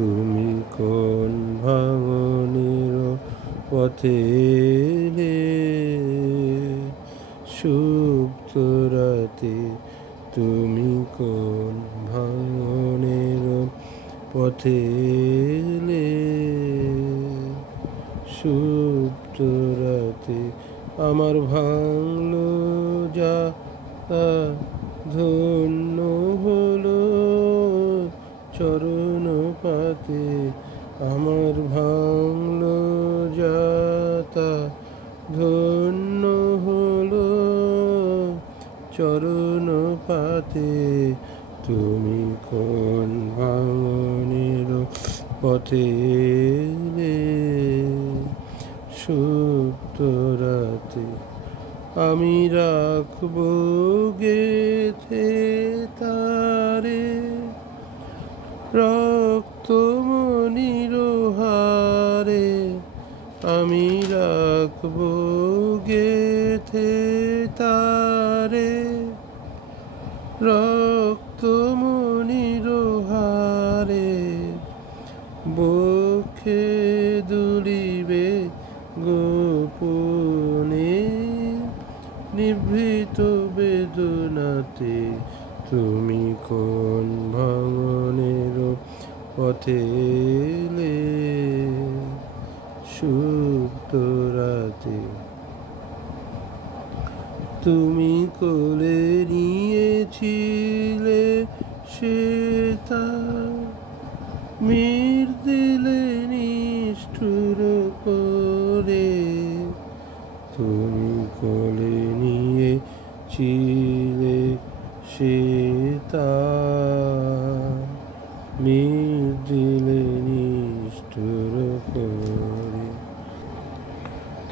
তুমি কোন ভাঙনের পথে এলে, সুপ্ত রাতে তুমি কোন ভাঙনের পথে এলে, সুপ্ত রাতে আমার ভাঙলো যা ধন্য হলো চরণ পাতে, আমার ভাঙলো যাতা ধন্য হলো চরণ পাতে। তুমি কোন ভাঙনের পথে এলে, সুপ্ত রাতে আমি রাখবো গেথে তারে, রক্ত মনির হারে আমি রাখবো গেথে তারে, রক্ত মনির হারে বক্ষে দুলিবে গোপনে, নিভৃত বেদনাতে তুমি কোন ভাঙনের পথে এলে, সুপ্ত রাতে তুমি কোলে নিয়েছিলে সেতা, মির দিলে নিষ্ঠুর করে, তুমি কোলে নিয়েছিলে সেতা, মির দিলে নিষ্ঠুর করে,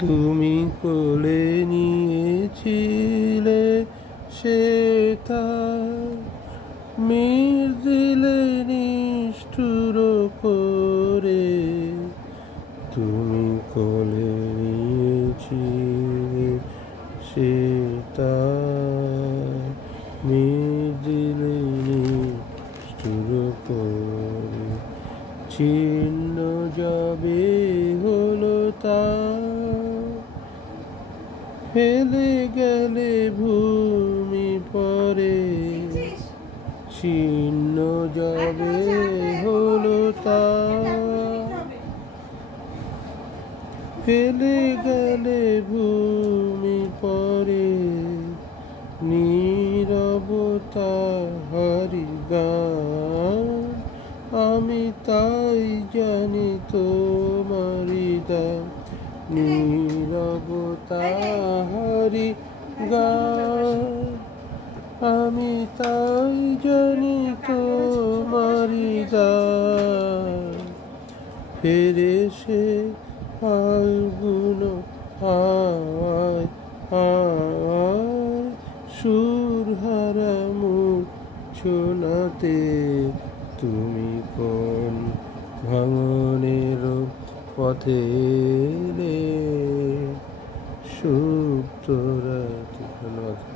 তুমি কোলে নিয়েছিলে সেতা, মির দিলে নিষ্ঠুর করে, তুমি কোলে নিয়েছিলে সেতা, মির দিলে নিষ্ঠুর করে, ছিন্ন যাবে হলো তা, ফেলে গেলে ভূমি পরে, ছিন্ন যাবে হলো তা, ফেলে গেলে ভূমি পরে, নীরবতা হারি গান আমি তাই জানি তোমারি দান, নীরবতা হারি গান আমি তাই জানি তোমারি দান। ফিরে সে ফাল্গুন আয় আয়, সুর হারা মুখ শোনাতে তুমি কোন ভাঙনের পথে এলে, সুপ্ত রাতে। ধন্যবাদ।